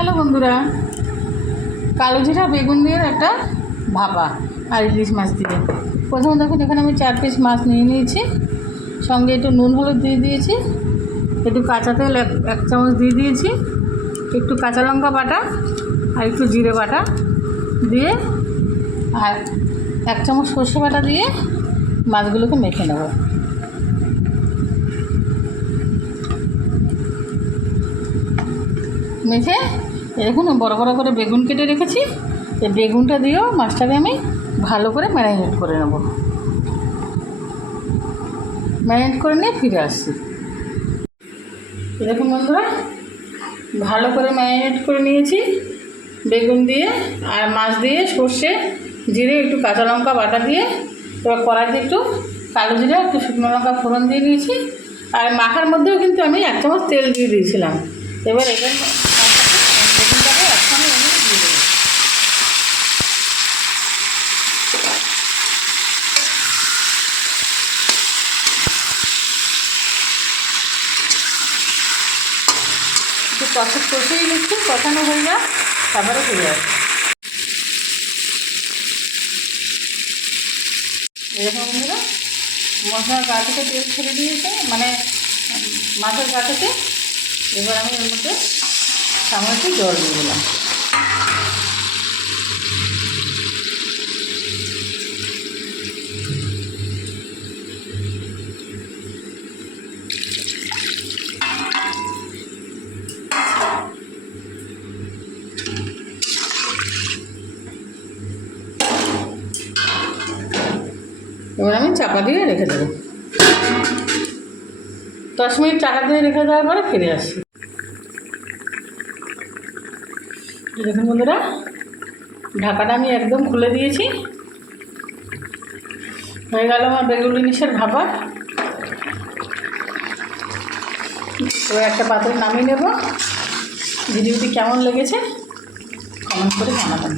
Hello বন্ধুরা, কালো জিরা বেগুন দিয়ে একটা ভাপা আর ইলিশ মাছ দিয়ে। প্রথমে দেখুন, এখানে আমি 4 পিস মাছ নিয়ে নিয়েছি, সঙ্গে একটু নুন হলুদ দিয়ে দিয়েছি, একটু কাঁচা তেল 1 চামচ দিয়ে দিয়েছি, একটু কাঁচা লঙ্কা বাটা আর একটু জিরে বাটা দিয়ে আর 1 চামচ সর্ষে বাটা দিয়ে মাছগুলোকে মেখে নেব। মেখে দেখুন বড় বড় করে বেগুন কেটে রেখেছি, এই বেগুনটা দিয়েও মাছটাকে আমি ভালো করে ম্যারিনেট করে নেব। ম্যারিনেট করে নিয়ে ফিরে আসছি। এরকম বন্ধুরা ভালো করে ম্যারিনেট করে নিয়েছি বেগুন দিয়ে আর মাছ দিয়ে, সর্ষে জিরে একটু কাঁচা লঙ্কা বাটা দিয়ে। এবার কড়াইতে একটু কালো জিরে একটু শুকনো লঙ্কা ফোড়ন দিয়ে দিয়েছি, আর মাখার মধ্যেও কিন্তু আমি 1 চামচ তেল দিয়ে দিয়েছিলাম। এবার এবার বেগুনটাকে একসঙ্গে আমি দিয়ে দেবো। একটু কষেই নিচ্ছি, কষানো হয়ে যায় তারপরে ফিরে আসবে। এরকম বন্ধুরা মশলার গা থেকে তেল ছেড়ে দিয়েছে, মানে মাছের গা থেকে। এবার আমি এর মধ্যে সামান্য একটু জল দিয়ে দিলাম। এবার আমি চাপা দিয়ে রেখে দেবো। 10 মিনিট চাপা দিয়ে রেখে দেওয়ার পরে ফিরে আসছি। দেখুন বন্ধুরা, ঢাকাটা আমি একদম খুলে দিয়েছি। হয়ে গেল আমার বেগুন ইলিশের ভাপা। এবার একটা পাত্রে নামিয়ে নেব। ভিডিওটি কেমন লেগেছে কমেন্ট করে জানাবেন।